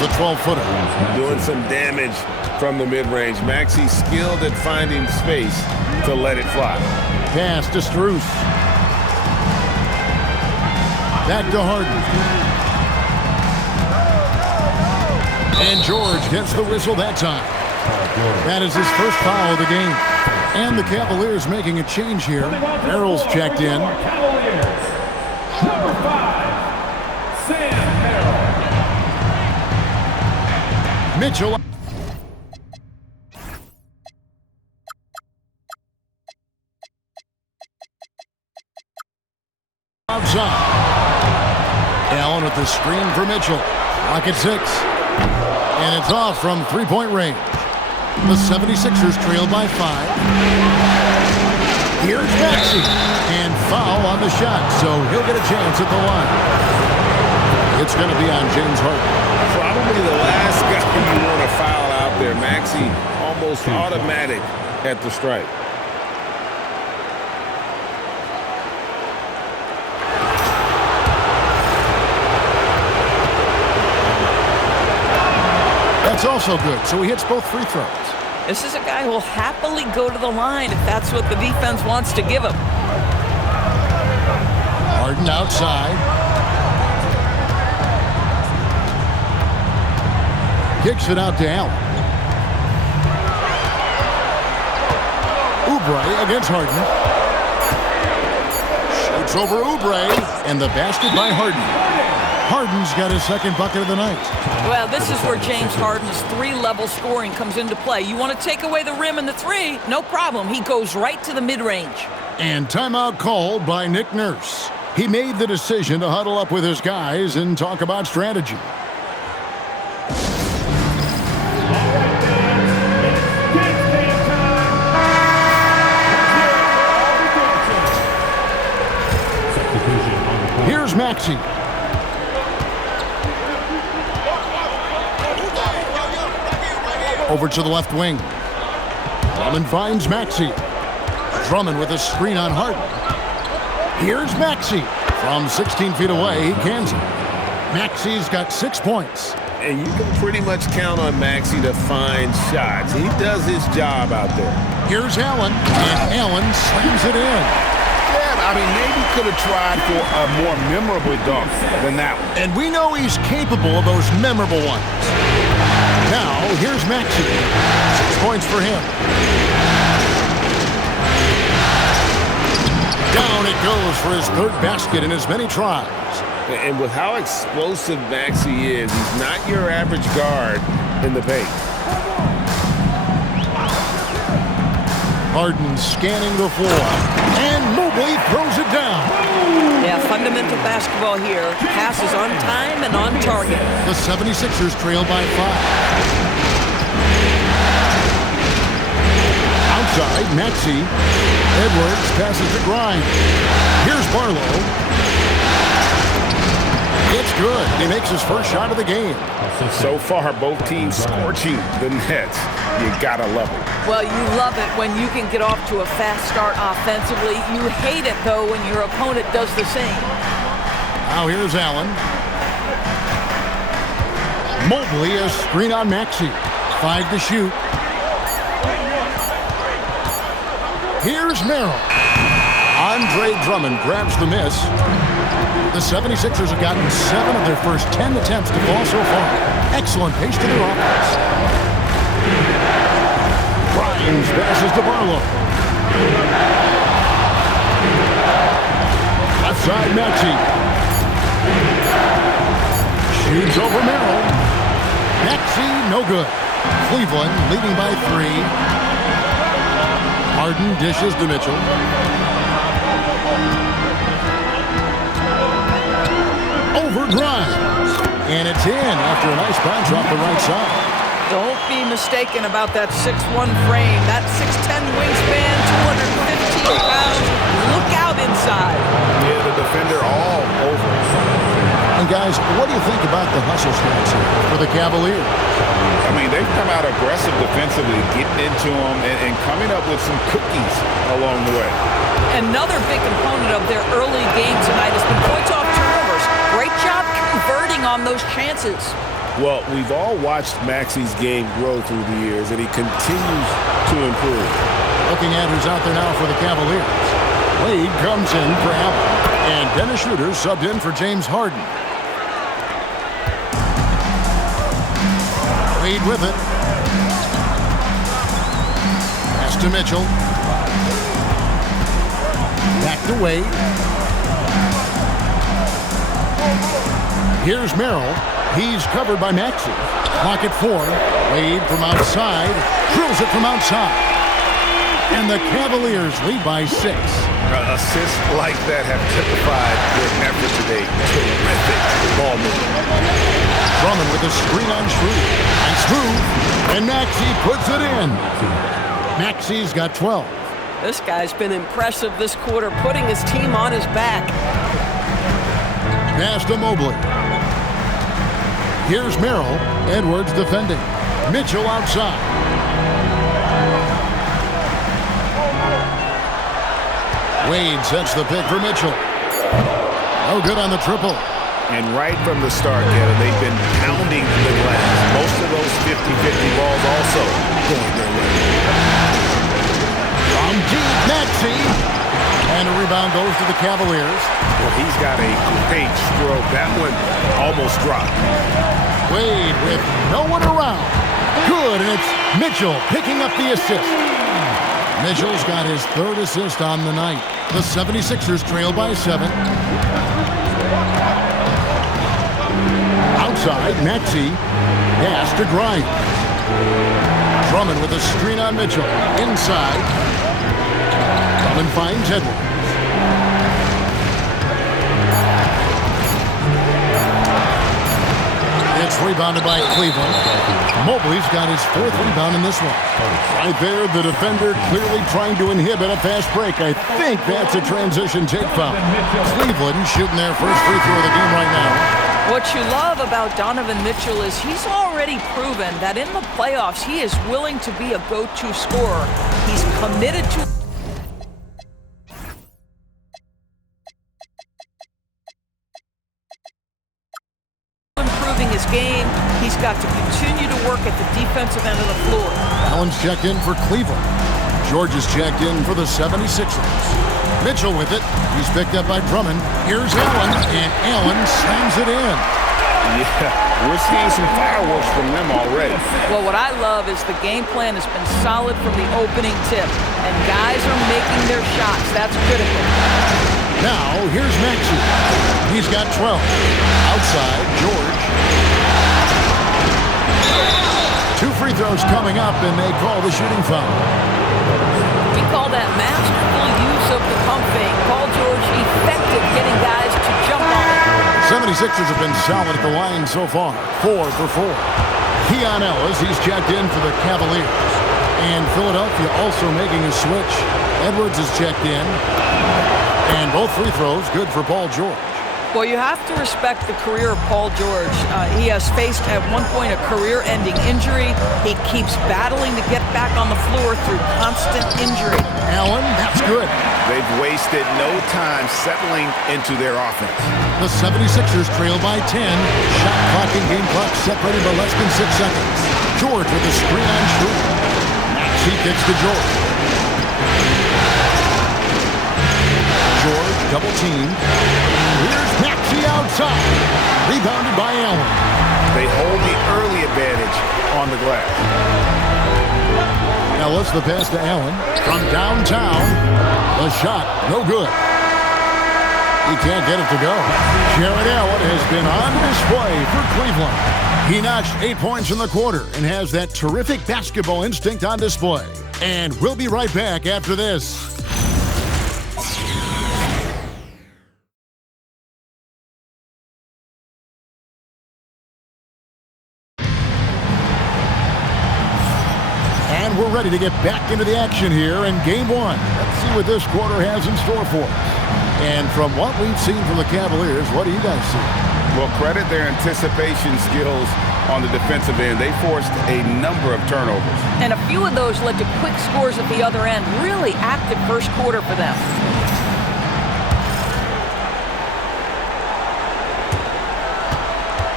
the 12-footer. Doing some damage from the mid-range. Maxey skilled at finding space to let it fly. Pass to Strus. Back to Harden. And George gets the whistle that time. That is his first foul of the game. And the Cavaliers making a change here. Merrill's checked in. Number 5, Sam Merrill. Mitchell. Outside. Allen with the screen for Mitchell. Clock at 6. And it's off from three-point range. The 76ers trail by 5. Here's Maxey. And foul on the shot, so he'll get a chance at the line. It's going to be on James Harden. Probably the last guy you want to foul out there. Maxey almost automatic at the strike. That's also good, so he hits both free throws. This is a guy who will happily go to the line if that's what the defense wants to give him. Harden outside. Kicks it out to Allen. Oubre against Harden. Shoots over Oubre, and the basket by Harden. Harden's got his second bucket of the night. Well, this is where James Harden's three-level scoring comes into play. You want to take away the rim and the three? No problem. He goes right to the mid-range. And timeout called by Nick Nurse. He made the decision to huddle up with his guys and talk about strategy. Here's Maxey. Over to the left wing. Drummond finds Maxey. Drummond with a screen on Harden. Here's Maxey. From 16 feet away, he cans it. Maxey's got 6 points. And you can pretty much count on Maxey to find shots. He does his job out there. Here's Allen, and Allen slams it in. Yeah, I mean, maybe could have tried for a more memorable dunk than that one. And we know he's capable of those memorable ones. Now, here's Maxey. 6 points for him. Down it goes for his third basket in as many tries. And with how explosive Maxey is, he's not your average guard in the paint. Harden scanning the floor. And Mobley throws it down. Yeah, fundamental basketball here. Passes on time and on target. The 76ers trail by 5. Outside, Maxey. Edwards passes to Grimes. Here's Barlow. It's good. He makes his first shot of the game. So far, both teams scorching the Nets. You gotta love it. Well, you love it when you can get off to a fast start offensively. You hate it, though, when your opponent does the same. Now here's Allen. Mobley, a screen on Maxey. 5 to shoot. Here's Merrill. Andre Drummond grabs the miss. The 76ers have gotten 7 of their first 10 attempts to fall so far. Excellent pace to their offense. Grimes passes to Barlow. Left side, Maxey. Shoots over Merrill. Maxey, no good. Cleveland leading by 3. Harden dishes to Mitchell. Over Grimes. And it's in after a nice bounce off the right side. Don't be mistaken about that 6'1 frame. That 6'10 wingspan, 215 pounds. Look out inside. Yeah, the defender all over. And guys, what do you think about the hustle stance here for the Cavaliers? I mean, they've come out aggressive defensively, getting into them and coming up with some cookies along the way. Another big component of their early game tonight has been points off turnovers. Great job converting on those chances. Well, we've all watched Maxey's game grow through the years, and he continues to improve. Looking at who's out there now for the Cavaliers. Wade comes in for Allen. And Dennis Schroeder subbed in for James Harden. Wade with it. Pass to Mitchell. Back to Wade. Here's Merrill. He's covered by Maxey. Clock at 4. Wade from outside. Drills it from outside. And the Cavaliers lead by 6. Assists like that have typified their effort today. Terrific ball movement. Drummond with a screen on Schroeder. Nice move. And Maxey puts it in. Maxey's got 12. This guy's been impressive this quarter, putting his team on his back. Pass to Mobley. Here's Merrill. Edwards defending. Mitchell outside. Wade sets the pick for Mitchell. No good on the triple. And right from the start, Kevin, they've been pounding the glass. Most of those 50-50 balls also going their way. From deep, Maxey. And a rebound goes to the Cavaliers. Well, he's got a great stroke. That one almost dropped. Wade with no one around. Good, and it's Mitchell picking up the assist. Mitchell's got his 3rd assist on the night. The 76ers trail by 7. Outside, Maxey. Pass to Grimes. Drummond with a screen on Mitchell. Inside. Drummond finds Edwards. It's rebounded by Cleveland. Mobley's got his 4th rebound in this one. Right there, the defender clearly trying to inhibit a fast break. I think that's a transition take foul. Cleveland shooting their first free throw of the game right now. What you love about Donovan Mitchell is he's already proven that in the playoffs he is willing to be a go-to scorer. He's committed to improving his game. He's got to continue to work at the defensive end of the floor. Allen's checked in for Cleveland. George is checked in for the 76ers. Mitchell with it. He's picked up by Drummond. Here's Allen, and Allen slams it in. Yeah, we're seeing some fireworks from them already. Well, what I love is the game plan has been solid from the opening tip, and guys are making their shots. That's critical. Now, here's Maxey. He's got 12. Outside, George. 2 free throws coming up, and they call the shooting foul. We call that masterful use of the pump fake. Paul George effective getting guys to jump on it. 76ers have been solid at the line so far. 4 for 4. Keon Ellis, he's checked in for the Cavaliers. And Philadelphia also making a switch. Edwards is checked in. And both free throws good for Paul George. Well, you have to respect the career of Paul George. He has faced at one point a career-ending injury. He keeps battling to get back on the floor through constant injury. Allen, that's good. They've wasted no time settling into their offense. The 76ers trail by 10. Shot clock and game clock separated by less than 6 seconds. George with a screen on Schroeder. Maxey kicks to George. George double teamed. Here's Maxey outside. Rebounded by Allen. They hold the early advantage on the glass. Ellis, the pass to Allen. From downtown. The shot, no good. He can't get it to go. Jared Allen has been on display for Cleveland. He notched 8 points in the quarter and has that terrific basketball instinct on display. And we'll be right back after this. And we're ready to get back into the action here in Game 1. Let's see what this quarter has in store for us. And from what we've seen from the Cavaliers, what do you guys see? Well, credit their anticipation skills on the defensive end. They forced a number of turnovers. And a few of those led to quick scores at the other end. Really active first quarter for them.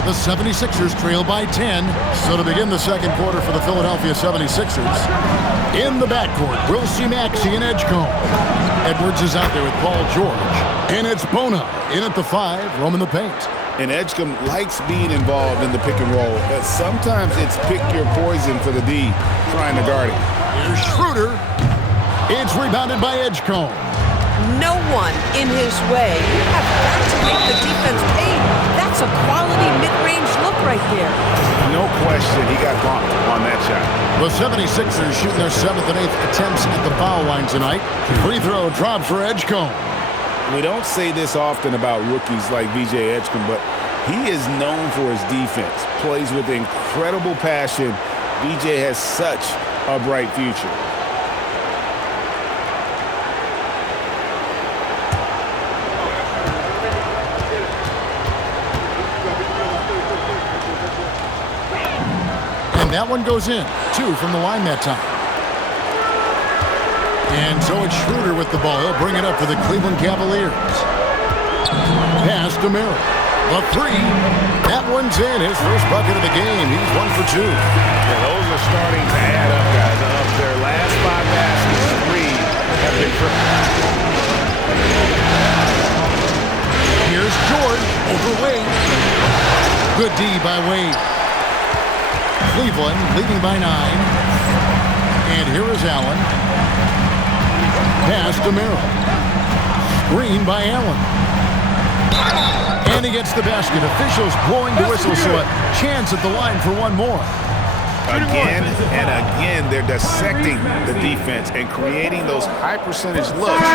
The 76ers trail by 10. So to begin the second quarter for the Philadelphia 76ers, in the backcourt, we'll see Maxey and Edgecombe. Edwards is out there with Paul George. And it's Bona in at the 5, roaming the paint. And Edgecombe likes being involved in the pick and roll. But sometimes it's pick your poison for the D trying to guard it. Here's Schroeder. It's rebounded by Edgecombe. No one in his way. You have got to make the defense pay. That's a quality mid-range look right there. No question, he got bumped on that shot. The 76ers shooting their 7th and 8th attempts at the foul line tonight. Free throw dropped for Edgecombe. We don't say this often about rookies like VJ Edgecombe, but he is known for his defense. Plays with incredible passion. VJ has such a bright future. That one goes in. 2 from the line that time. And so it's Schroeder with the ball. He'll bring it up for the Cleveland Cavaliers. Pass to Merrill. The 3. That one's in. His first bucket of the game. He's 1 for 2. Yeah, those are starting to add up, guys. Of their last 5 baskets, 3 have been Here's George over Wade. Good D by Wade. Cleveland leading by 9. And here is Allen. Pass to Merrill. Screen by Allen. And he gets the basket. Officials blowing the whistle, so a chance at the line for one more. Again and again, they're dissecting the defense and creating those high percentage looks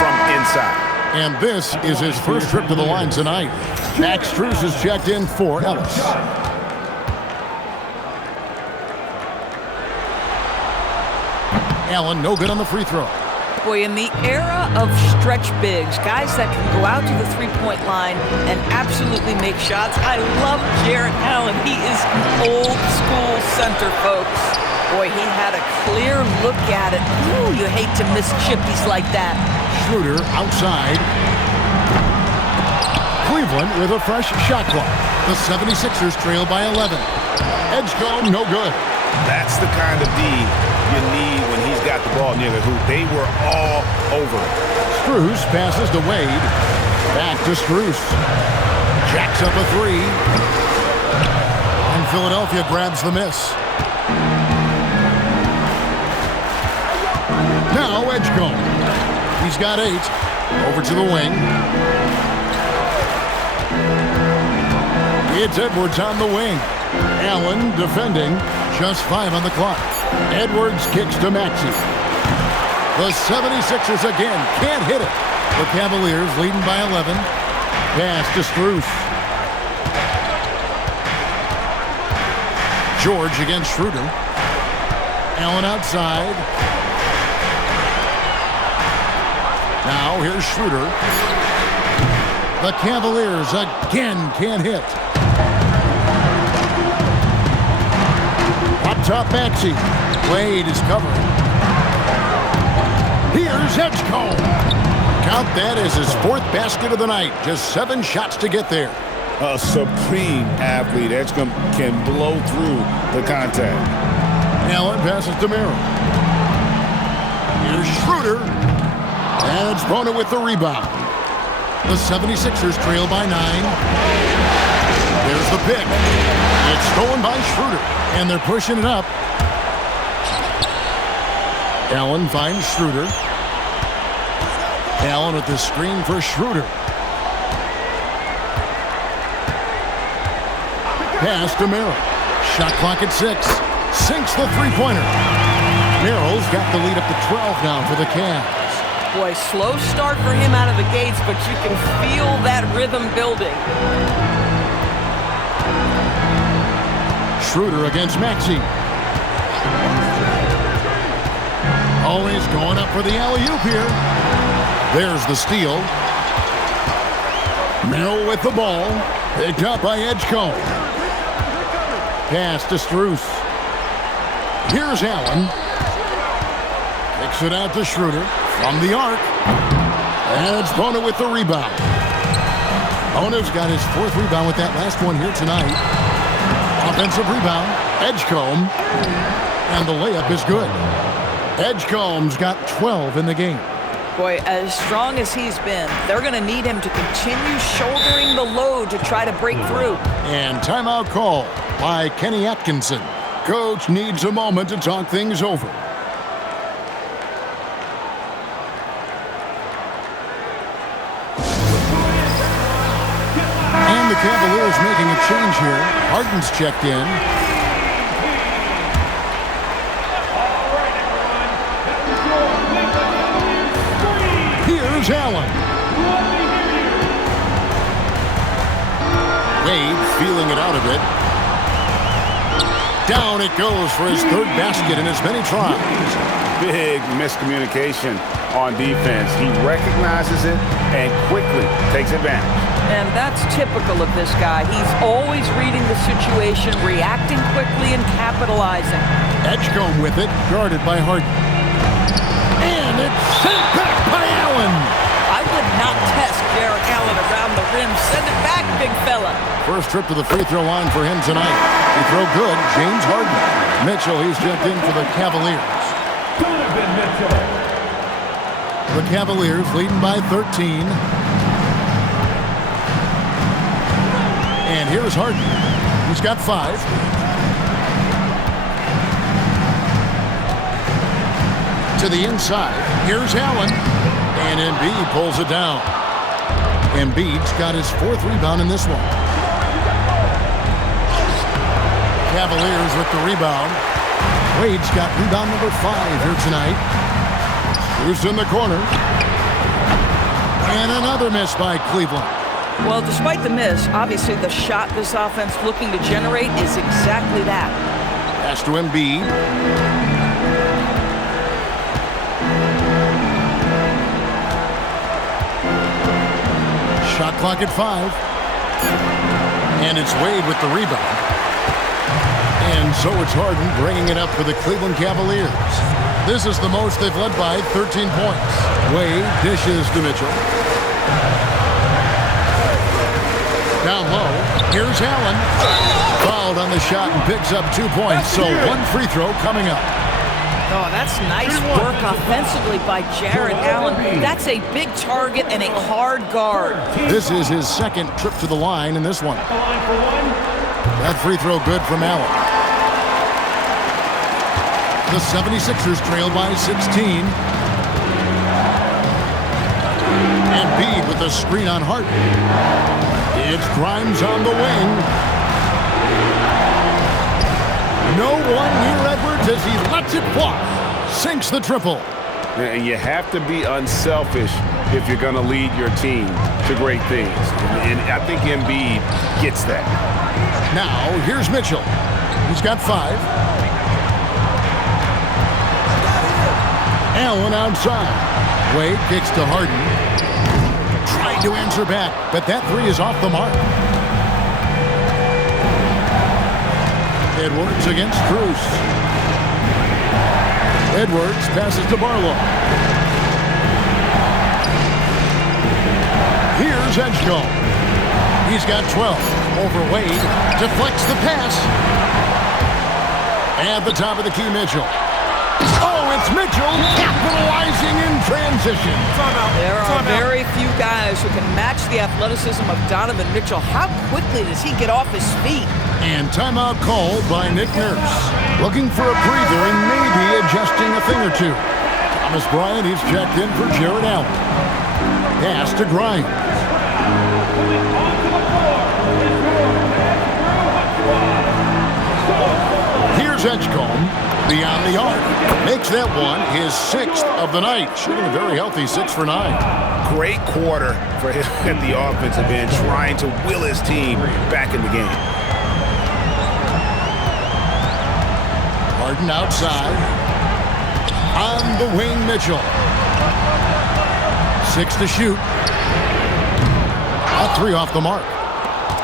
from inside. And this is his first trip to the line tonight. Max Strus is checked in for Ellis. Allen, no good on the free throw. Boy, in the era of stretch bigs, guys that can go out to the three-point line and absolutely make shots, I love Jarrett Allen. He is old school center, folks. Boy, he had a clear look at it. Ooh, you hate to miss chippies like that. Schroeder outside. Cleveland with a fresh shot clock. The 76ers trail by 11. Edgecombe, no good. That's the kind of D you need when he's got the ball near the hoop. They were all over it. Strus passes to Wade. Back to Strus. Jacks up a 3. And Philadelphia grabs the miss. Now Edgecombe. He's got 8. Over to the wing. It's Edwards on the wing. Allen defending. Just 5 on the clock. Edwards kicks to Maxey. The 76ers again can't hit it. The Cavaliers leading by 11. Pass to Strus. George against Schroeder. Allen outside. Now here's Schroeder. The Cavaliers again can't hit. Up top, Maxey. Wade is covering. Here's Edgecombe. Count that as his 4th basket of the night. Just 7 shots to get there. A supreme athlete. Edgecombe can blow through the contact. Allen passes to Merrill. Here's Schroeder. And it's Bona with the rebound. The 76ers trail by 9. There's the pick. It's stolen by Schroeder. And they're pushing it up. Allen finds Schroeder. Allen with the screen for Schroeder. Pass to Merrill. Shot clock at 6. Sinks the three-pointer. Merrill's got the lead up to 12 now for the Cavs. Boy, slow start for him out of the gates, but you can feel that rhythm building. Schroeder against Maxey. Always going up for the alley-oop here. There's the steal. Merrill with the ball. Picked up by Edgecombe. Pass to Strus. Here's Allen. Kicks it out to Schroeder from the arc. And it's Bona with the rebound. Ona's got his 4th rebound with that last one here tonight. Offensive rebound, Edgecombe, and the layup is good. Edgecombe's got 12 in the game. Boy, as strong as he's been, they're going to need him to continue shouldering the load to try to break through. And timeout call by Kenny Atkinson. Coach needs a moment to talk things over. And the Cavaliers making a change here. Harden's checked in. Here's Allen. Wade feeling it out a bit. Down it goes for his 3rd basket in as many tries. Big miscommunication on defense. He recognizes it and quickly takes advantage. And that's typical of this guy. He's always reading the situation, reacting quickly, and capitalizing. Edgecombe with it, guarded by Harden. And it's sent back by Allen. I would not test Jarrett Allen around the rim. Send it back, big fella. First trip to the free throw line for him tonight. He throw good, James Harden. Mitchell, he's checked in for the Cavaliers. Donovan Mitchell. The Cavaliers leading by 13. And here's Harden. He's got 5. To the inside. Here's Allen. And Embiid pulls it down. Embiid's got his 4th rebound in this one. Cavaliers with the rebound. Wade's got rebound number 5 here tonight. Who's in the corner. And another miss by Cleveland. Well, despite the miss, obviously the shot this offense looking to generate is exactly that. Pass to Embiid. Shot clock at 5. And it's Wade with the rebound. And so it's Harden bringing it up for the Cleveland Cavaliers. This is the most they've led by 13 points. Wade dishes to Mitchell. Down low. Here's Allen. Fouled on the shot and picks up 2 points. So 1 free throw coming up. Oh, that's nice work offensively by Jarrett Allen. That's a big target and a hard guard. This is his 2nd trip to the line in this one. That free throw good from Allen. The 76ers trail by 16. Embiid with a screen on Harden. It's Grimes on the wing. No one near Edwards as he lets it fly. Sinks the triple. And you have to be unselfish if you're going to lead your team to great things. And I think Embiid gets that. Now, here's Mitchell. He's got 5. Allen outside. Wade kicks to Harden. Tried to answer back, but that 3 is off the mark. Edwards against Cruz. Edwards passes to Barlow. Here's Edgecombe. He's got 12. Over Wade. Deflects the pass. At the top of the key, Mitchell. Oh, it's Mitchell capitalizing in transition. There are very few guys who can match the athleticism of Donovan Mitchell. How quickly does he get off his feet? And timeout called by Nick Nurse. Looking for a breather and maybe adjusting a thing or 2. Thomas Bryant, he's checked in for Jarrett Allen. Pass to Grimes. Here's Edgecombe beyond the arc. Makes that one his 6th of the night. Shooting a very healthy 6 for 9. Great quarter for him at the offensive end, trying to will his team back in the game. Harden outside. On the wing, Mitchell. 6 to shoot. A 3 off the mark.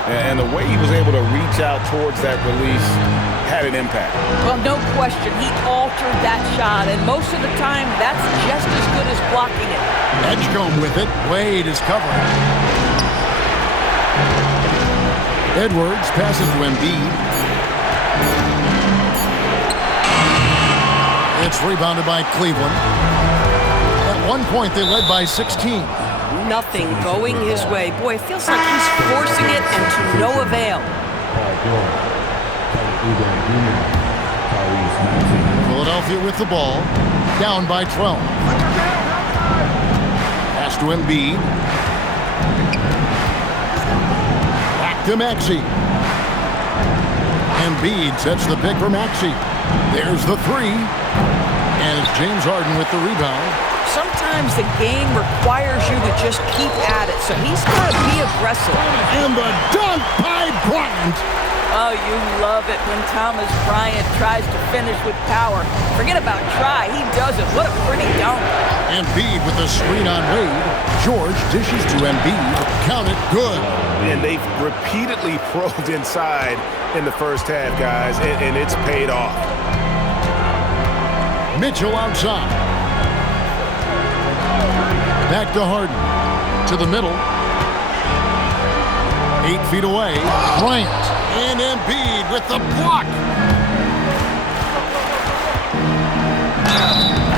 And the way he was able to reach out towards that release had an impact. Well, no question. He altered that shot, and most of the time, that's just as good as blocking it. Edgecombe with it. Wade is covering. Edwards passes to Embiid. It's rebounded by Cleveland. At one point, they led by 16. Nothing going his way. Boy, it feels like he's forcing it and to no avail. Philadelphia with the ball, down by 12. Pass to Embiid. Back to Maxey. Embiid sets the pick for Maxey. There's the three. And it's James Harden with the rebound. Sometimes the game requires you to just keep at it, so he's got to be aggressive. And the dunk by Bryant. Oh, you love it when Thomas Bryant tries to finish with power. Forget about try, he does it. What a pretty dunk. Embiid with the screen on Wade. George dishes to Embiid. Count it, good. And they've repeatedly probed inside in the first half, guys, and it's paid off. Mitchell outside. Back to Harden. To the middle. 8 feet away. Bryant. And Embiid with the block.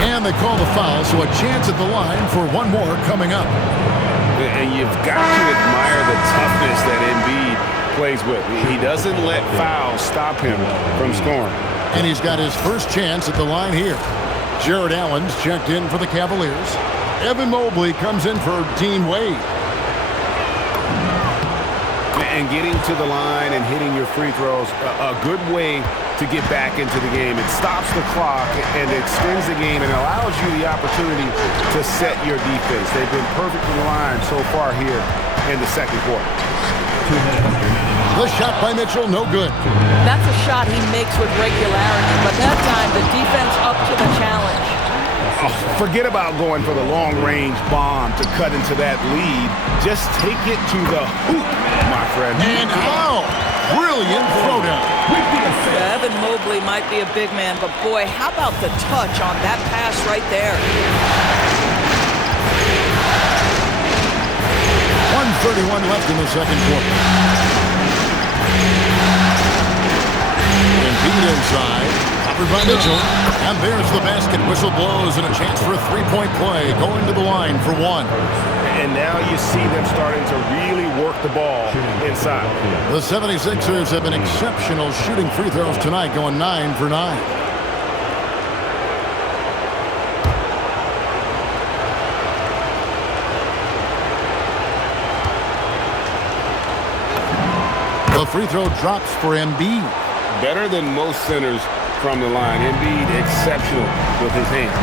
And they call the foul, so a chance at the line for one more coming up. And you've got to admire the toughness that Embiid plays with. He doesn't let fouls stop him from scoring. And he's got his first chance at the line here. Jared Allen's checked in for the Cavaliers. Evan Mobley comes in for Dean Wade. And getting to the line and hitting your free throws, a good way to get back into the game. It stops the clock and extends the game and allows you the opportunity to set your defense. They've been perfectly aligned so far here in the second quarter. The shot by Mitchell, no good. That's a shot he makes with regularity, but that time the defense up to the challenge. Oh, forget about going for the long-range bomb to cut into that lead. Just take it to the hoop, my friend. And how? Brilliant throwdown. Yeah, Evan Mobley might be a big man, but boy, how about the touch on that pass right there? 1:31 left in the second quarter. Embiid inside, covered by Mitchell, and there's the basket. Whistle blows and a chance for a three-point play. Going to the line for one. And now you see them starting to really work the ball inside. The 76ers have been exceptional shooting free throws tonight, going 9 for 9. The free throw drops for Embiid. Better than most centers from the line. Embiid exceptional with his hand.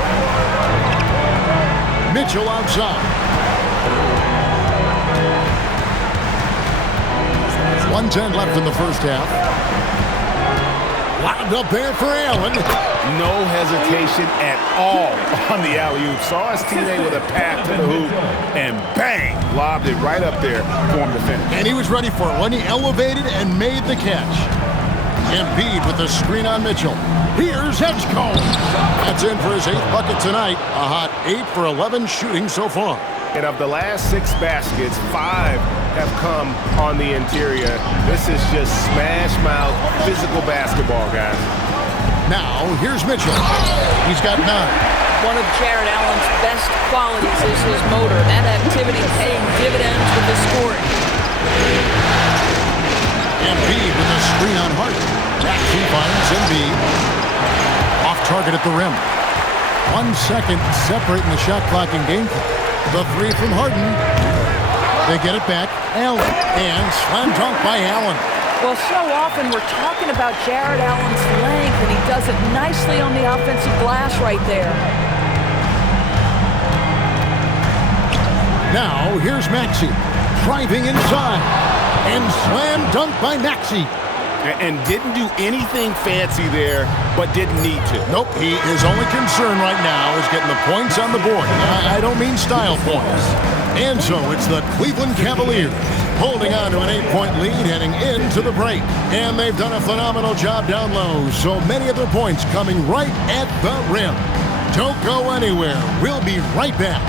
Mitchell outside. 1:10 left in the first half. Lobbed up there for Allen. No hesitation at all on the alley-oop. Saw his teammate with a pass to the hoop, and bang, lobbed it right up there for him to finish. And he was ready for it when he elevated and made the catch. Embiid with the screen on Mitchell. Here's Edgecombe. That's in for his 8th bucket tonight. A hot 8 for 11 shooting so far. And of the last 6 baskets, 5 have come on the interior. This is just smash mouth physical basketball, guys. Now, here's Mitchell. He's got 9. One of Jared Allen's best qualities is his motor. That activity paying dividends with the scoring. Embiid with a screen on Harden. Maxey finds Embiid. Off target at the rim. 1 second separating the shot clock and game clock. The three from Harden. They get it back. Allen. And slam dunk by Allen. Well, so often we're talking about Jared Allen's length, and he does it nicely on the offensive glass right there. Now, here's Maxey. Driving inside. And slam dunk by Maxey. And didn't do anything fancy there, but didn't need to. Nope, his only concern right now is getting the points on the board. I don't mean style points. And so it's the Cleveland Cavaliers holding on to an 8-point lead heading into the break. And they've done a phenomenal job down low. So many of their points coming right at the rim. Don't go anywhere. We'll be right back.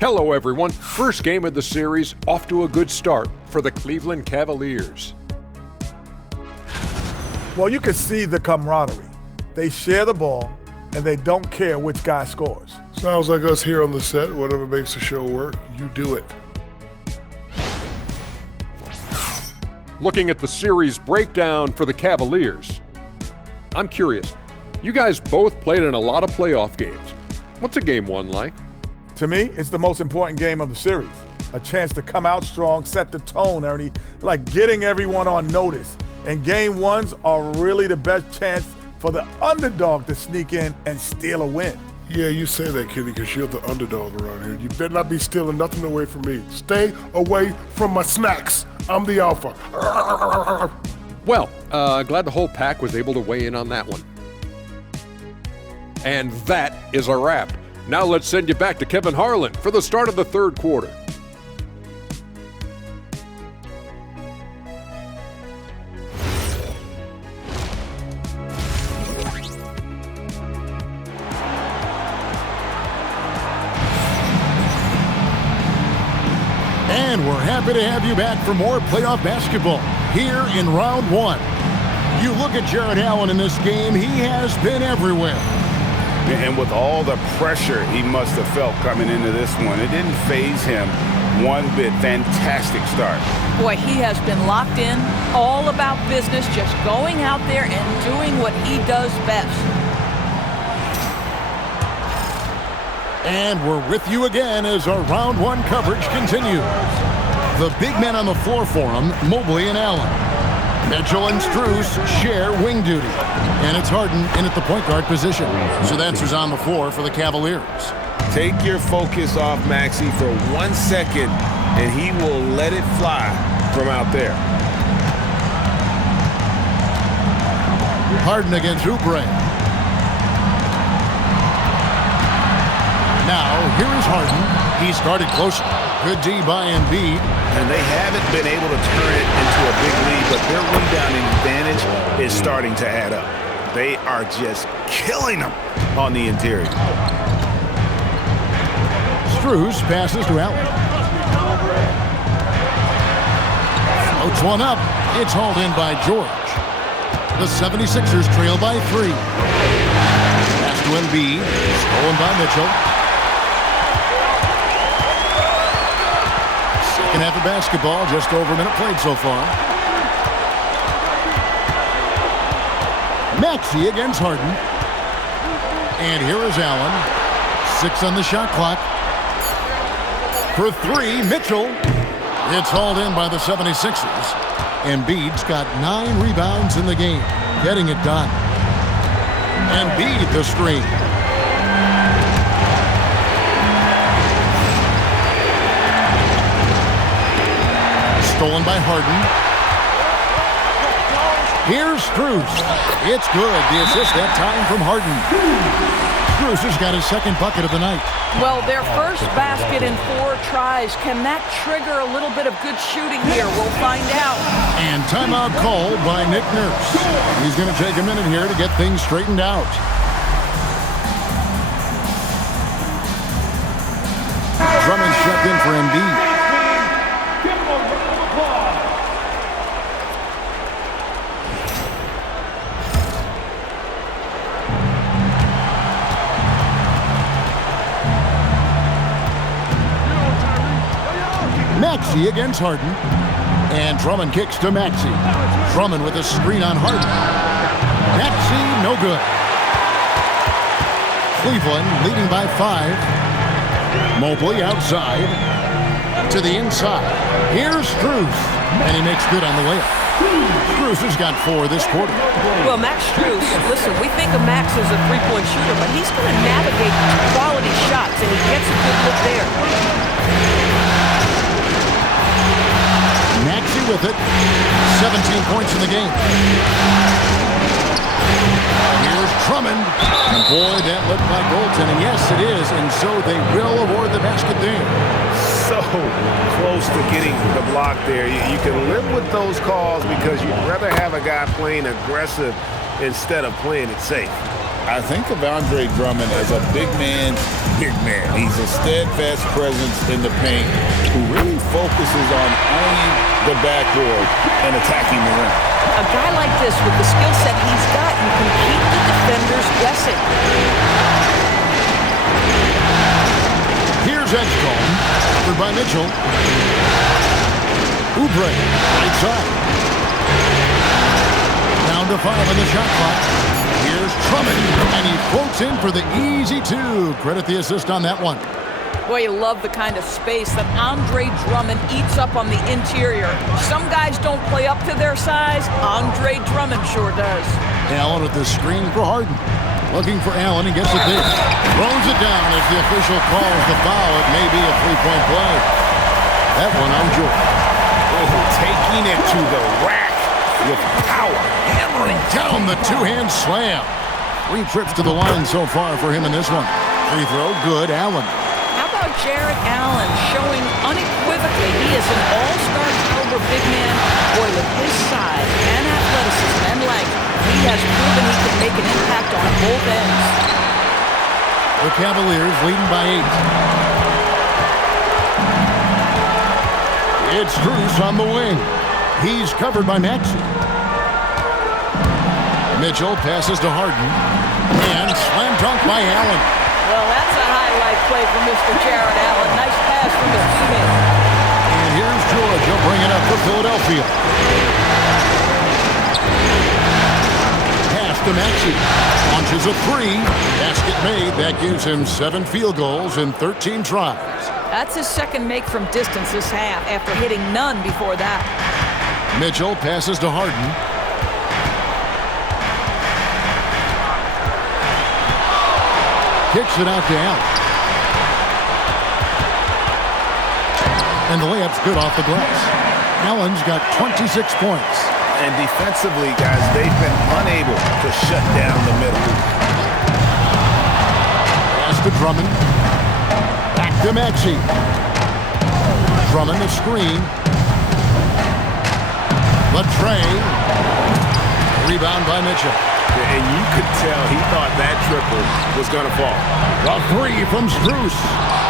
Hello, everyone. First game of the series, off to a good start for the Cleveland Cavaliers. Well, you can see the camaraderie. They share the ball, and they don't care which guy scores. Sounds like us here on the set. Whatever makes the show work, you do it. Looking at the series breakdown for the Cavaliers, I'm curious. You guys both played in a lot of playoff games. What's a game one like? To me, it's the most important game of the series. A chance to come out strong, set the tone, Ernie, like getting everyone on notice. And game ones are really the best chance for the underdog to sneak in and steal a win. Yeah, you say that, Kitty, because you're the underdog around here. You better not be stealing nothing away from me. Stay away from my snacks. I'm the alpha. Well, glad the whole pack was able to weigh in on that one. And that is a wrap. Now let's send you back to Kevin Harlan for the start of the third quarter. And we're happy to have you back for more playoff basketball here in round one. You look at Jarrett Allen in this game, he has been everywhere. And with all the pressure he must have felt coming into this one, it didn't faze him one bit. Fantastic start. Boy, he has been locked in, all about business, just going out there and doing what he does best. And we're with you again as our round one coverage continues. The big men on the floor for him, Mobley and Allen. Mitchell and Strus share wing duty. And it's Harden in at the point guard position. So that's who's on the floor for the Cavaliers. Take your focus off Maxey for 1 second, and he will let it fly from out there. Harden against Oubre. Now, here is Harden. He started closer. Good D by Embiid. And they haven't been able to turn it into a big lead, but their rebounding advantage is starting to add up. They are just killing them on the interior. Strus passes to Allen. Floats one up. It's hauled in by George. The 76ers trail by 3. Pass to Embiid. Stolen by Mitchell. Second half of basketball, just over a minute played so far. Maxey against Harden. And here is Allen. 6 on the shot clock. For 3, Mitchell. It's hauled in by the 76ers. Embiid's got 9 rebounds in the game, getting it done. Embiid the screen. Stolen by Harden. Here's Strus. It's good. The assist that time from Harden. Strus has got his second bucket of the night. Well, their first basket in 4 tries. Can that trigger a little bit of good shooting here? We'll find out. And timeout called by Nick Nurse. He's going to take a minute here to get things straightened out. Drummond checked in for Embiid. Maxey against Harden. And Drummond kicks to Maxey. Drummond with a screen on Harden. Maxey, no good. Cleveland leading by 5. Mobley outside. To the inside. Here's Strus. And he makes good on the layup. Strus has got 4 this quarter. Well, Max Strus, listen, we think of Max as a three-point shooter, but he's going to navigate quality shots, and he gets a good look there. Maxey with it. 17 points in the game. Here's Drummond. And boy, that looked like goaltending. Yes, it is. And so they will award the basket there. So close to getting the block there. You can live with those calls because you'd rather have a guy playing aggressive instead of playing it safe. I think of Andre Drummond as a big man. He's a steadfast presence in the paint who really focuses on owning the backboard and attacking the rim. A guy like this, with the skill set he's got, you can keep the defenders guessing. Here's Edgecombe, covered by Mitchell. Oubre, right side. Down to 5 on the shot clock. Here's Drummond, and he floats in for the easy 2. Credit the assist on that one. Boy, you love the kind of space that Andre Drummond eats up on the interior. Some guys don't play up to their size. Andre Drummond sure does. Allen with the screen for Harden. Looking for Allen and gets it there. Throws it down as the official calls the foul. It may be a 3-point play. That one on George. Oh, taking it to the rack with power. Hammering down the two-hand slam. 3 trips to the line so far for him in this one. Free throw, good. Allen. How about Jarrett Allen showing unequivocally he is an all-star caliber big man? Boy, with his size and athleticism and length, he has proven he can make an impact on both ends. The Cavaliers leading by 8. It's Strus on the wing. He's covered by Maxey. Mitchell passes to Harden. And slam dunk by Allen. Well, that's a highlight play for Mr. Jarrett Allen. Nice pass from his teammate. And here's George. He'll bring it up for Philadelphia. Pass to Maxey. Launches a 3. Basket made. That gives him 7 field goals in 13 tries. That's his second make from distance this half after hitting none before that. Mitchell passes to Harden. Kicks it out to Allen. And the layup's good off the glass. Allen's got 26 points. And defensively, guys, they've been unable to shut down the middle. Pass to Drummond. Back to Maxey. Drummond the screen. Latrey. Rebound by Mitchell. And you could tell he thought that triple was going to fall. The 3 from Strus.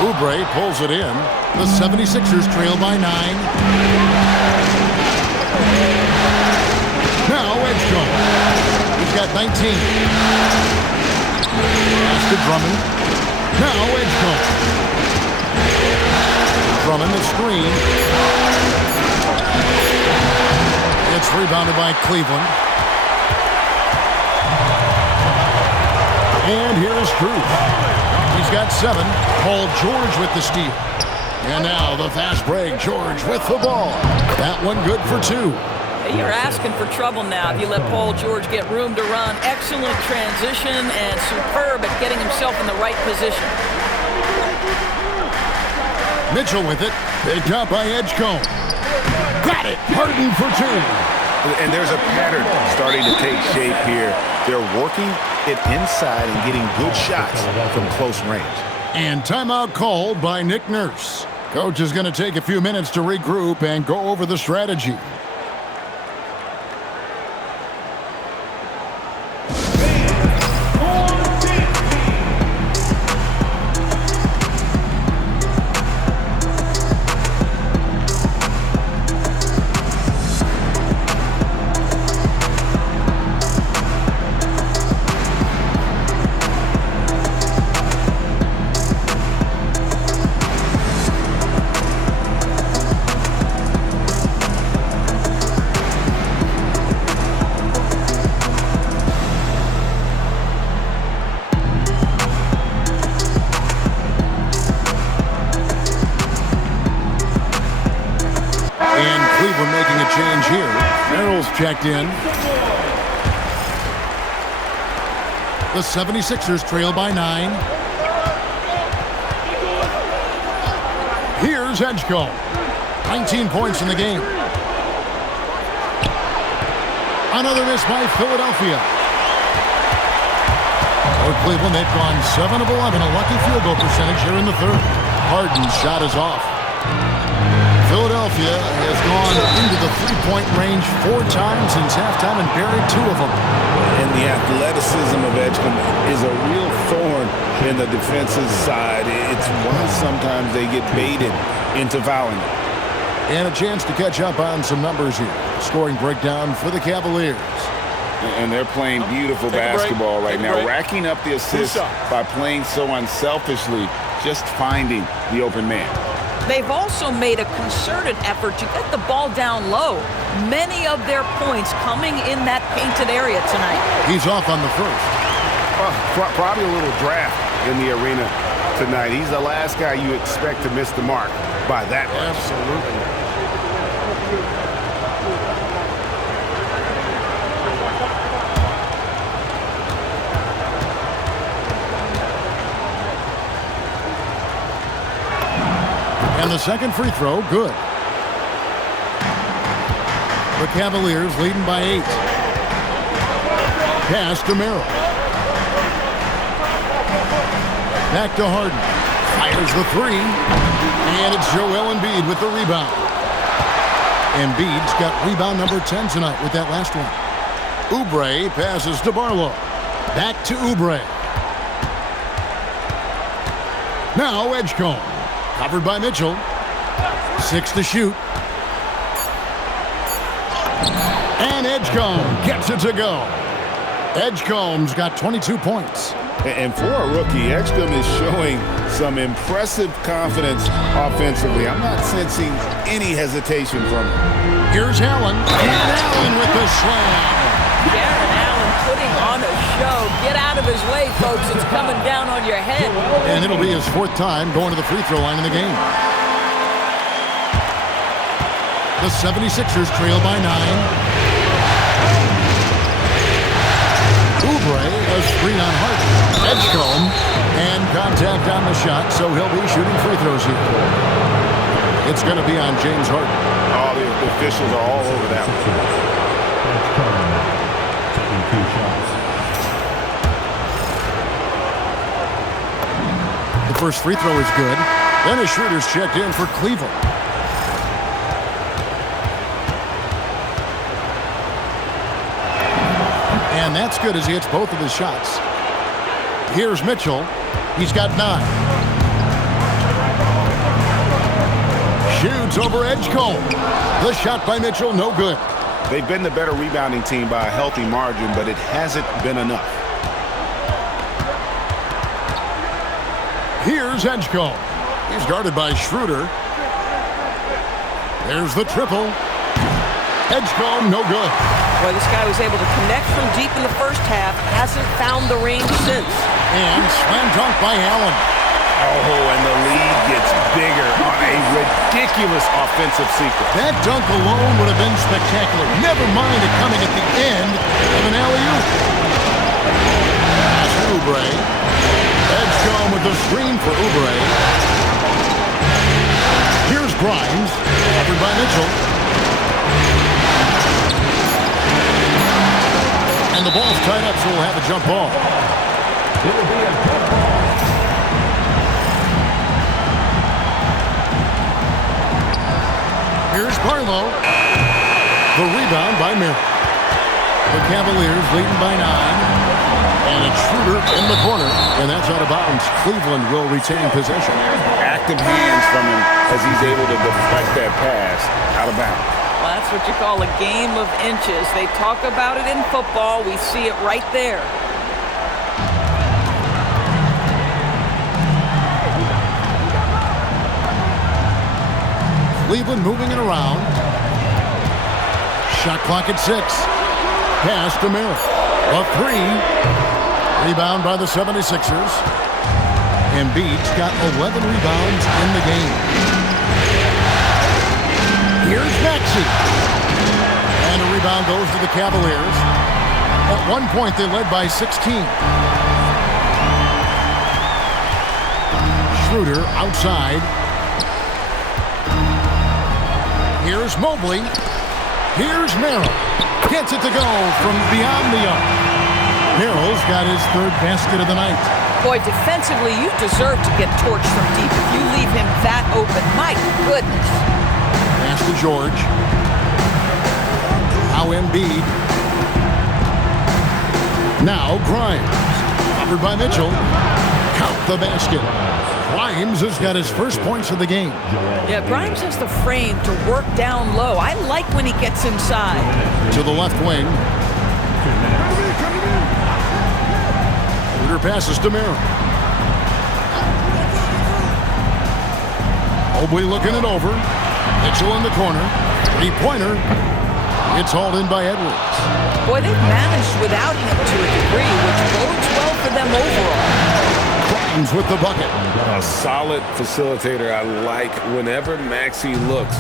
Oubre pulls it in. The 76ers trail by 9. Now Edgecombe. He's got 19. Pass to Drummond. Now Edgecombe. Drummond the screen. It's rebounded by Cleveland. And here is Strus. He's got 7. Paul George with the steal. And now the fast break. George with the ball. That one good for 2. You're asking for trouble now if you let Paul George get room to run. Excellent transition and superb at getting himself in the right position. Mitchell with it. Picked up by Edgecombe. Got it. Harden for 2. And there's a pattern starting to take shape here. They're working it inside and getting good shots from close range. And timeout called by Nick Nurse. Coach is going to take a few minutes to regroup and go over the strategy. Cleveland making a change here. Merrill's checked in. The 76ers trail by 9. Here's Edgecombe. 19 points in the game. Another miss by Philadelphia. For Cleveland, they've gone 7 of 11, a lucky field goal percentage here in the third. Harden's shot is off. Philadelphia Philadelphia has gone into the three-point range 4 times since halftime and buried 2 of them. And the athleticism of Edgecombe is a real thorn in the defensive side. It's why sometimes they get baited into fouling. And a chance to catch up on some numbers here. Scoring breakdown for the Cavaliers. And they're playing beautiful basketball right now, racking up the assists by playing so unselfishly, just finding the open man. They've also made a concerted effort to get the ball down low. Many of their points coming in that painted area tonight. He's off on the first. Probably a little draft in the arena tonight. He's the last guy you expect to miss the mark by that much. Absolutely. And the second free throw, good. The Cavaliers leading by 8. Pass to Merrill. Back to Harden. Fires the 3. And it's Joel Embiid with the rebound. Embiid's got rebound number 10 tonight with that last one. Oubre passes to Barlow. Back to Oubre. Now Edgecombe. Covered by Mitchell. 6 to shoot. And Edgecombe gets it to go. Edgecombe's got 22 points. And for a rookie, Edgecombe is showing some impressive confidence offensively. I'm not sensing any hesitation from him. Here's Allen. And Allen with the slam. Jarrett Allen putting on a show. Get out of his way, folks. It's coming down on your head. And it'll be his 4th time going to the free throw line in the game. The 76ers trail by 9. Oubre, a screen on Harden. Edgecombe, and contact on the shot, so he'll be shooting free throws here. It's going to be on James Harden. Oh, the officials are all over that one. The first free throw is good. Dennis Schroeder's checked in for Cleveland. And that's good as he hits both of his shots. Here's Mitchell. He's got 9. Shoots over Edgecombe. The shot by Mitchell, no good. They've been the better rebounding team by a healthy margin, but it hasn't been enough. Here's Edgecombe. He's guarded by Schroeder. There's the triple. Edgecombe, no good. Boy, this guy was able to connect from deep in the first half. Hasn't found the range since. And slam dunk by Allen. Oh, and the lead gets bigger on a ridiculous offensive sequence. That dunk alone would have been spectacular. Never mind it coming at the end of an alley-oop. Pass to Oubre. Edgecombe with the screen for Oubre. Here's Grimes, covered by Mitchell. And the ball's tied up, so we'll have a jump ball. It'll be a jump ball. Here's Barlow. The rebound by Merrill. The Cavaliers leading by 9. And it's Schroeder in the corner. And that's out of bounds. Cleveland will retain possession. Active hands from him as he's able to deflect that pass out of bounds. Well, that's what you call a game of inches. They talk about it in football. We see it right there. Cleveland moving it around. Shot clock at 6. Pass to Merrill. A 3. Rebound by the 76ers. Embiid's got 11 rebounds in the game. Here's Maxey. And a rebound goes to the Cavaliers. At one point, they led by 16. Schroeder outside. Here's Mobley. Here's Merrill. Gets it to go from beyond the arc. Merrill's got his 3rd basket of the night. Boy, defensively, you deserve to get torched from deep if you leave him that open. My goodness. Pass to George. Now Embiid. Now Grimes. Covered by Mitchell. Count the basket. Grimes has got his first points of the game. Yeah, Grimes has the frame to work down low. I like when he gets inside. To the left wing. Schroeder passes to Merrill. Mobley looking it over. Mitchell in the corner. Three-pointer. It's hauled in by Edwards. Boy, they've managed without him to a degree, which bodes well for them overall. Grimes with the bucket. A solid facilitator. I like whenever Maxey looks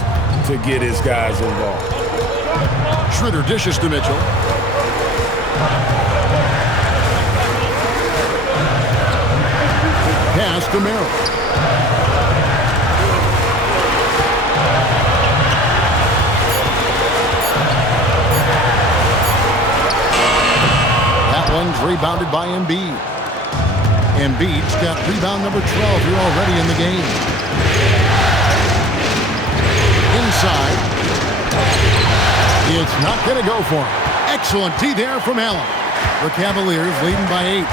to get his guys involved. Schroeder dishes to Mitchell. Pass to Merrill. One's rebounded by Embiid. Embiid's got rebound number 12 here already in the game. Inside. It's not going to go for him. Excellent D there from Allen. The Cavaliers leading by 8.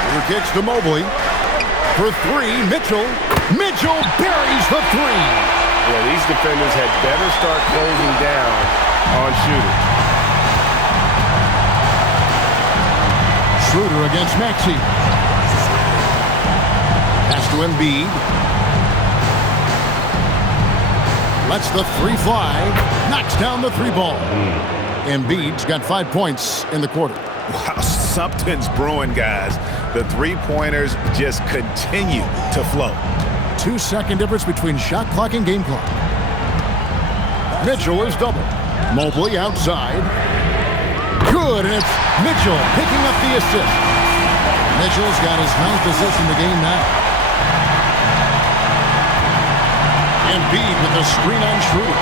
Shooter kicks to Mobley. For 3, Mitchell. Mitchell buries the 3. Yeah, these defenders had better start closing down on Shooter. Schroeder against Maxey. Pass to Embiid. Lets the 3 fly. Knocks down the 3 ball. Embiid's got 5 points in the quarter. Wow, something's brewing, guys. The three-pointers just continue to flow. 2-second difference between shot clock and game clock. Mitchell is double. Mobley outside. Good, and it's Mitchell picking up the assist. Mitchell's got his 9th assist in the game now. Embiid with the screen on Schroeder.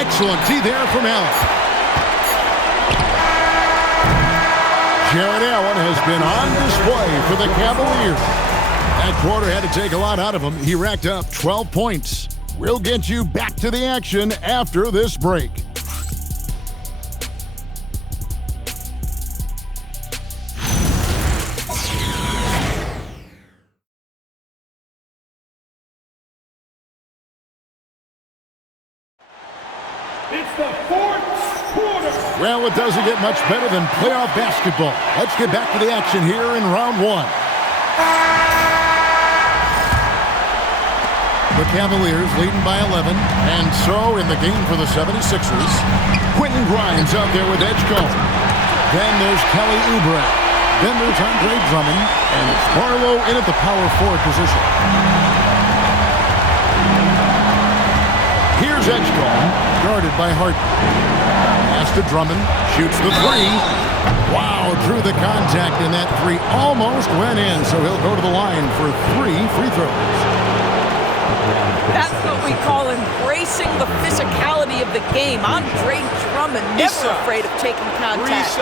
Excellent D there from Allen. Jarrett Allen has been on display for the Cavaliers. That quarter had to take a lot out of him. He racked up 12 points. We'll get you back to the action after this break. Well, it doesn't get much better than playoff basketball. Let's get back to the action here in round 1. The Cavaliers leading by 11. And so in the game for the 76ers, Quentin Grimes out there with Edgecombe. Then there's Kelly Oubre. Then there's Andre Drummond. And it's Barlow in at the power forward position. Here's Edgecombe, guarded by Harden. Pass to Drummond, shoots the 3. Wow, drew the contact, and that 3 almost went in, so he'll go to the line for 3 free throws. That's what we call embracing the physicality of the game. Andre Drummond, never afraid of taking contact.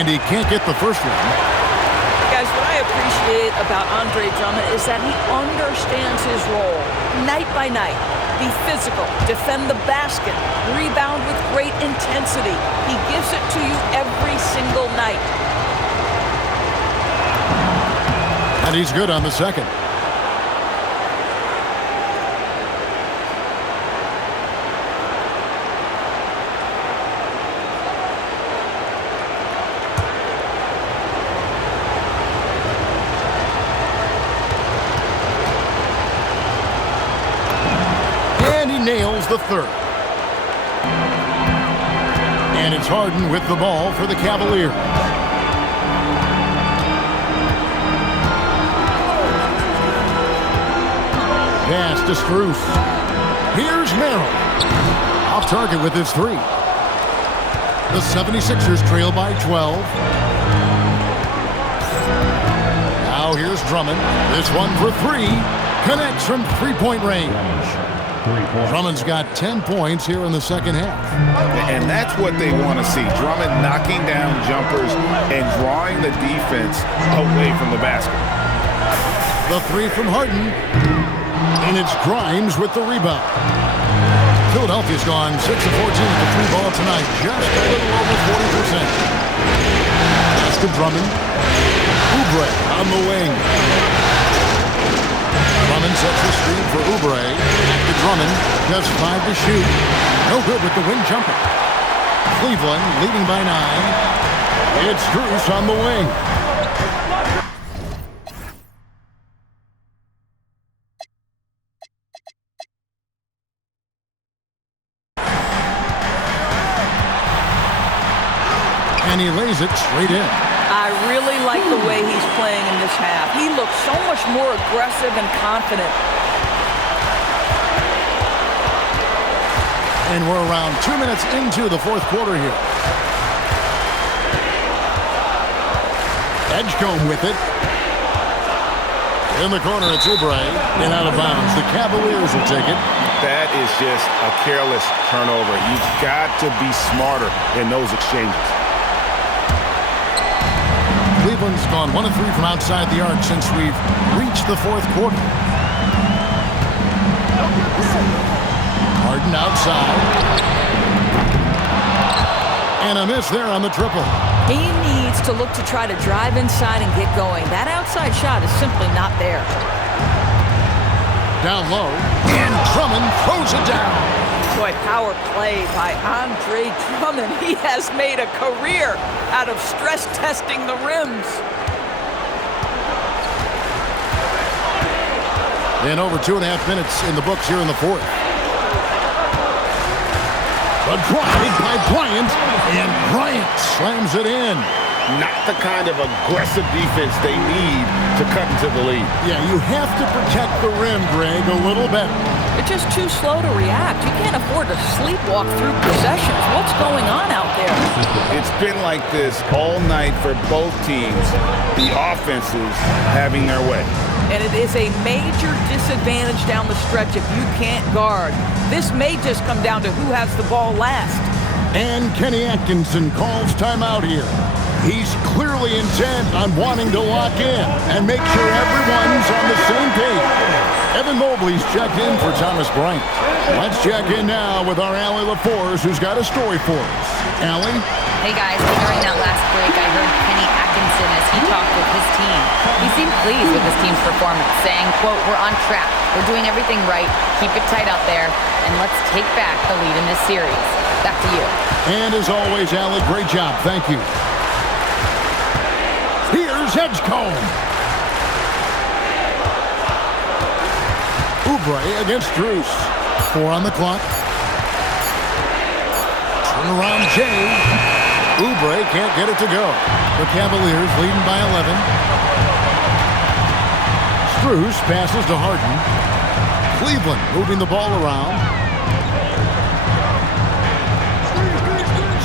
And he can't get the first one. Guys, what I appreciate about Andre Drummond is that he understands his role night by night. Be physical, defend the basket, rebound with great intensity. He gives it to you every single night. And he's good on the second. Nails the third. And it's Harden with the ball for the Cavaliers. Pass to Strus. Here's Merrill. Off target with his 3. The 76ers trail by 12. Now here's Drummond. This one for 3. Connects from 3-point range. Drummond's got 10 points here in the second half. And that's what they want to see. Drummond knocking down jumpers and drawing the defense away from the basket. The three from Harden. And it's Grimes with the rebound. Philadelphia's gone 6 of 14 with the three ball tonight. Just a little over 40%. That's to Drummond. Oubre on the wing. Drummond sets the screen for Oubre. Back to Drummond. Just 5 to shoot. No good with the wing jumper. Cleveland leading by 9. It's Strus on the wing. And he lays it straight in. I really like the way he's playing in this half. He looks so much more aggressive and confident. And we're around 2 minutes into the fourth quarter here. Edgecombe with it. In the corner, it's Oubre. And out of bounds. The Cavaliers will take it. That is just a careless turnover. You've got to be smarter in those exchanges. Cleveland's gone 1 of 3 from outside the arc since we've reached the fourth quarter. Harden outside. And a miss there on the triple. He needs to look to try to drive inside and get going. That outside shot is simply not there. Down low. And Drummond throws it down. Boy, power play by Andre Drummond. He has made a career out of stress testing the rims. And over 2.5 minutes in the books here in the fourth. A drive by Bryant, and Bryant slams it in. Not the kind of aggressive defense they need to cut into the lead. Yeah, you have to protect the rim, Greg, a little better. They're just too slow to react. You can't afford to sleepwalk through possessions. What's going on out there? It's been like this all night for both teams. The offenses having their way. And it is a major disadvantage down the stretch if you can't guard. This may just come down to who has the ball last. And Kenny Atkinson calls timeout here. He's clearly intent on wanting to lock in and make sure everyone's on the same page. Evan Mobley's checked in for Thomas Bryant. Let's check in now with our Allie LaForce, who's got a story for us. Allie? Hey guys, during that last break, I heard Kenny Atkinson as he talked with his team. He seemed pleased with his team's performance, saying, quote, "We're on track. We're doing everything right. Keep it tight out there, and let's take back the lead in this series." Back to you. And as always, Allie, great job. Thank you. Here's Edgecombe. Oubre against Strus. 4 on the clock. Turnaround Jay. Oubre can't get it to go. The Cavaliers leading by 11. Strus passes to Harden. Cleveland moving the ball around.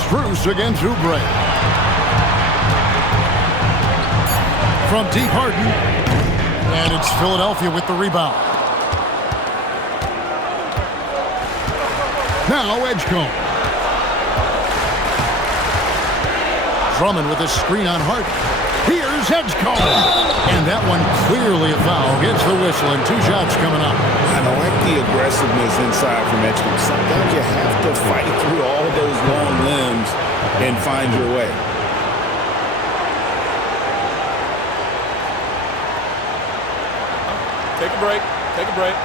Strus against Oubre. From deep, Harden. And it's Philadelphia with the rebound. Now Edgecombe. Drummond with a screen on Harden. Here's Edgecombe. And that one clearly a foul. Gets the whistle and 2 shots coming up. I like the aggressiveness inside from Edgecombe. Sometimes you have to fight through all those long limbs and find your way. Take a break. Take a break.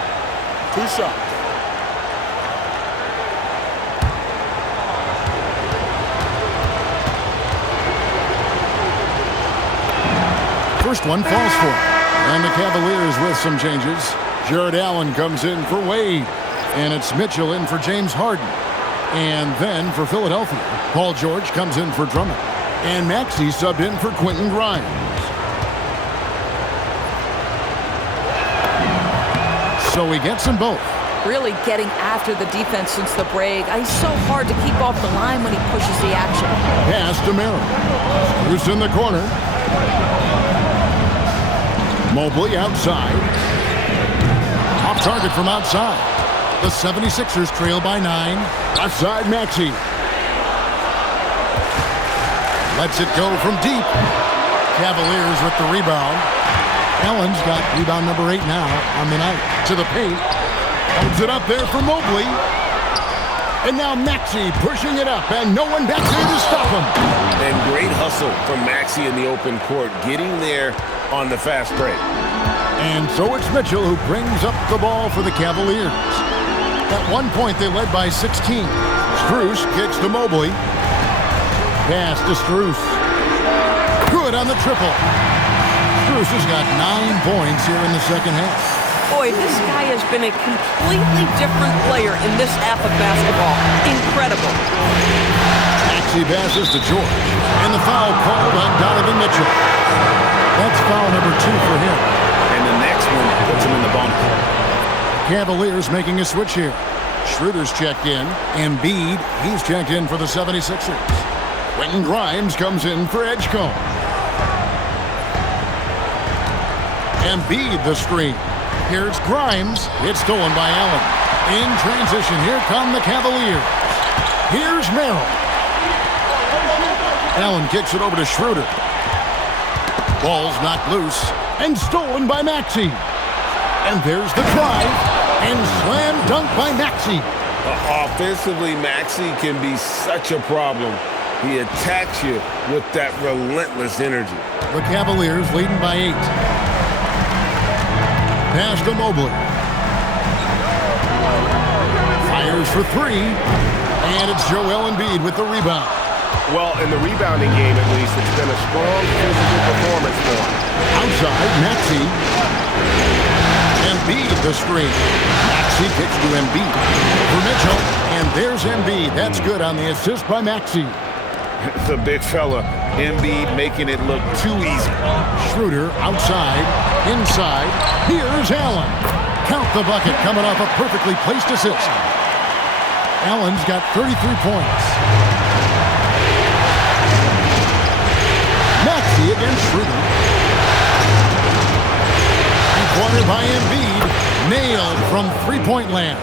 2 shots. First one falls for him. And the Cavaliers with some changes. Jared Allen comes in for Wade. And it's Mitchell in for James Harden. And then for Philadelphia, Paul George comes in for Drummond. And Maxey subbed in for Quentin Grimes. So he gets them both. Really getting after the defense since the break. He's so hard to keep off the line when he pushes the action. Pass to Merrill. Who's in the corner. Mobley outside. Off target from outside. The 76ers trail by 9. Offside Maxey. Lets it go from deep. Cavaliers with the rebound. Allen's got rebound number 8 now on the night. To the paint. Holds it up there for Mobley. And now Maxey pushing it up, and no one back there to stop him. And great hustle from Maxey in the open court, getting there on the fast break. And so it's Mitchell who brings up the ball for the Cavaliers. At one point, they led by 16. Strus kicks to Mobley. Pass to Strus. Good on the triple. Strus has got 9 points here in the second half. Boy, this guy has been a completely different player in this half of basketball. Incredible. Maxey passes to George. And the foul called on Donovan Mitchell. That's foul number 2 for him. And the next one puts him in the bonus. Cavaliers making a switch here. Schroeder's checked in. Embiid, he's checked in for the 76ers. Quentin Grimes comes in for Edgecombe. Embiid the screen. Here's Grimes. It's stolen by Allen. In transition, here come the Cavaliers. Here's Merrill. Allen kicks it over to Schroeder. Ball's knocked loose and stolen by Maxey. And there's the drive and slam dunk by Maxey. Offensively, Maxey can be such a problem. He attacks you with that relentless energy. The Cavaliers leading by 8. Pass to Mobley. Fires for 3. And it's Joel Embiid with the rebound. Well, in the rebounding game, at least, it's been a strong physical performance for him. Outside, Maxey. Embiid the screen. Maxey kicks to Embiid. For Mitchell. And there's Embiid. That's good on the assist by Maxey. The big fella, Embiid, making it look too easy. Schroeder outside, inside. Here's Allen. Count the bucket coming off a perfectly placed assist. Allen's got 33 points. Maxey against Schroeder. Cornered by Embiid. Nailed from three-point land.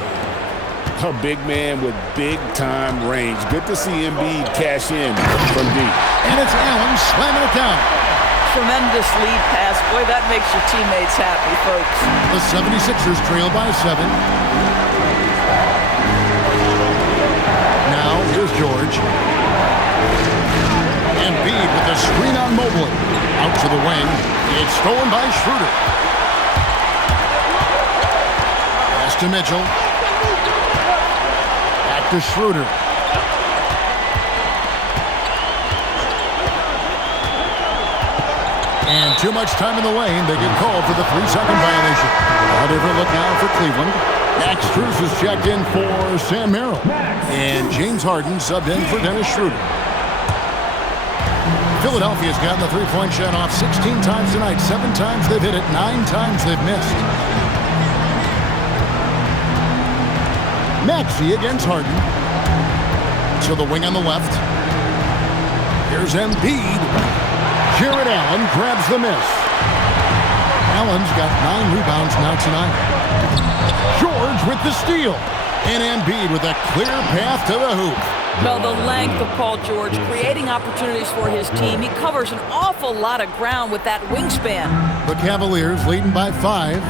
A big man with big-time range. Good to see Embiid cash in from deep. And it's Allen slamming it down. Tremendous lead pass. Boy, that makes your teammates happy, folks. The 76ers trail by 7. Now, here's George. Embiid with the screen on Mobley. Out to the wing. It's stolen by Schroeder. Pass to Mitchell. To Schroeder. And too much time in the lane. They get called for the 3-second violation. A different look now for Cleveland. Max Strus is checked in for Sam Merrill. And James Harden subbed in for Dennis Schroeder. Philadelphia's gotten the three-point shot off 16 times tonight. 7 times they've hit it. 9 times they've missed. Maxey against Harden. To the wing on the left. Here's Embiid. Jarrett Allen grabs the miss. Allen's got 9 rebounds now tonight. George with the steal. And Embiid with a clear path to the hoop. Well, the length of Paul George, creating opportunities for his team. He covers an awful lot of ground with that wingspan. The Cavaliers leading by 5.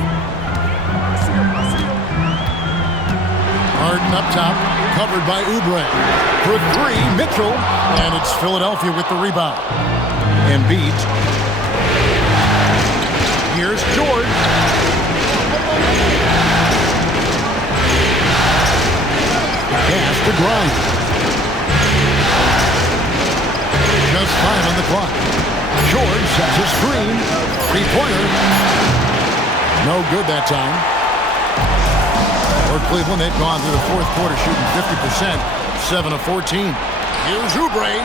Harden up top, covered by Oubre. For 3, Mitchell, and it's Philadelphia with the rebound. Embiid. Here's George. Pass to Grimes. Just 5 on the clock. George sets a screen. 3-pointer. No good that time. For Cleveland, they've gone through the fourth quarter shooting 50%, 7 of 14. Here's Oubre.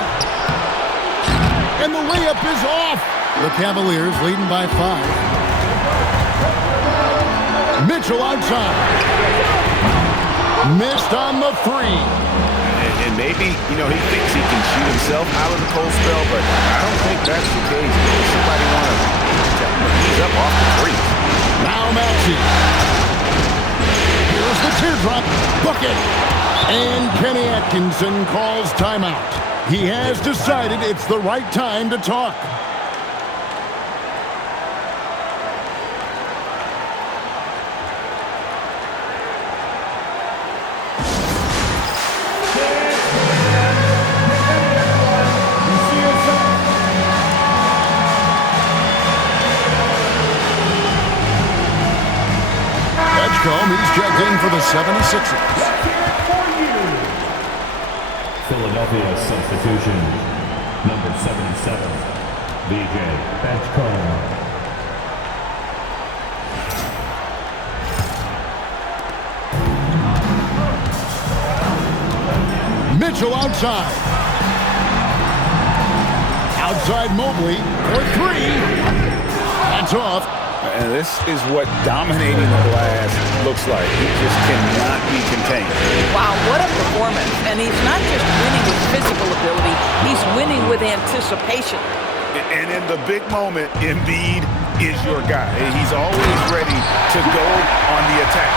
And the layup is off. The Cavaliers leading by 5. Mitchell outside. Missed on the 3. And maybe, he thinks he can shoot himself out of the cold spell, but I don't think that's the case. Somebody want to ease up off the 3. Now Maxey. Here's the teardrop. Book it. And Kenny Atkinson calls timeout. He has decided it's the right time to talk. He's checked in for the 76ers. Philadelphia substitution, number 77, B.J. Edgecombe. Mitchell outside. Outside Mobley for three. That's off. And this is what dominating the glass looks like. He just cannot be contained. Wow, what a performance. And he's not just winning with physical ability, he's winning with anticipation. And in the big moment, Embiid is your guy. He's always ready to go on the attack.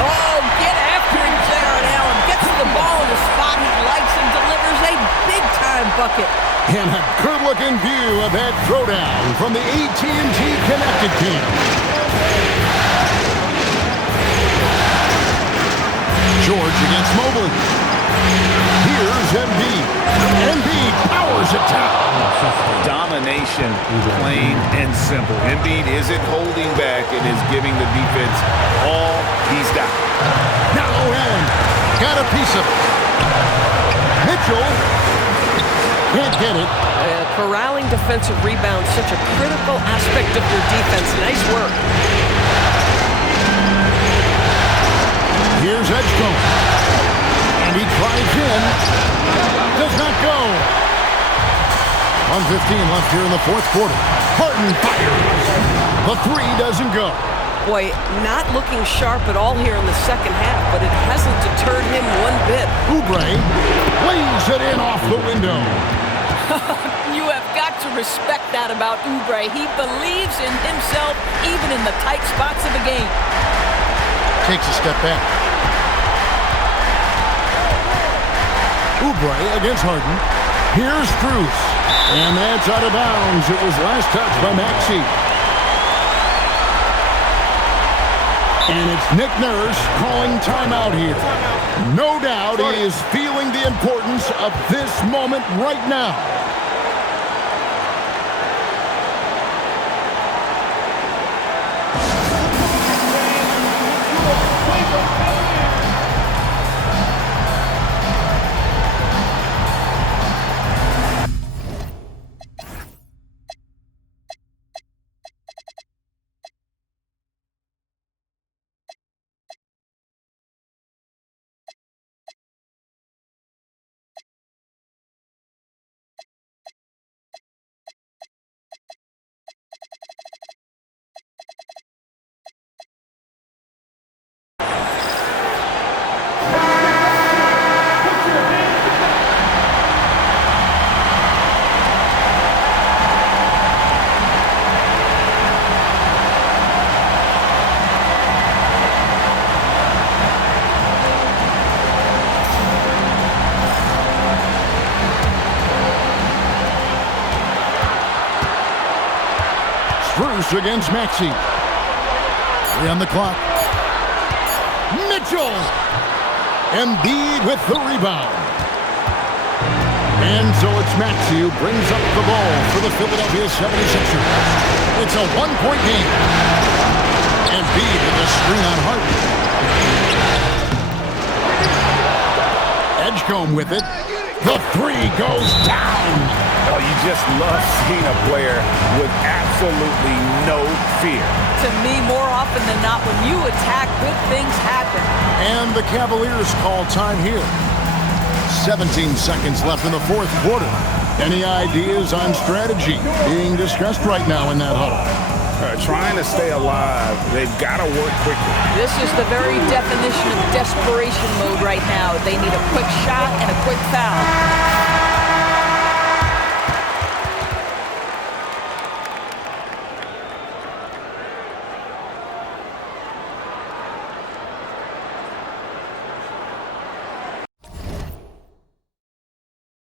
Oh, get after him, Jared Allen. Gets the ball in a spot he likes and delivers a big-time bucket. And a good-looking view of that throwdown from the AT&T Connected Team. George against Mobley. Here's Embiid. Embiid powers it down. Domination, plain and simple. Embiid isn't holding back and is giving the defense all he's got. Now Allen got a piece of it. Mitchell can't get it. Corralling defensive rebounds, such a critical aspect of your defense. Nice work. Here's Edgecombe. And he drives in. Does not go. 1:15 left here in the fourth quarter. Harden fires. The three doesn't go. Boy, not looking sharp at all here in the second half, but it hasn't deterred him one bit. Oubre lays it in off the window. You have got to respect that about Oubre. He believes in himself even in the tight spots of the game. Takes a step back. Oubre against Harden. Here's Strus. And that's out of bounds. It was last touched by Maxey. And it's Nick Nurse calling timeout here. No doubt he is feeling the importance of this moment right now. Strus against Maxey. 3 on the clock. Mitchell. Embiid with the rebound. And so it's Maxey who brings up the ball for the Philadelphia 76ers. It's a one-point game. Embiid with a screen on Harden. Edgecombe with it. The three goes down. Oh, you just love seeing a player with absolutely no fear. To me, more often than not, when you attack, good things happen. And the Cavaliers call time here. 17 seconds left in the fourth quarter. Any ideas on strategy being discussed right now in that huddle? Trying to stay alive. They've got to work quickly. This is the very definition of desperation mode right now. They need a quick shot and a quick foul.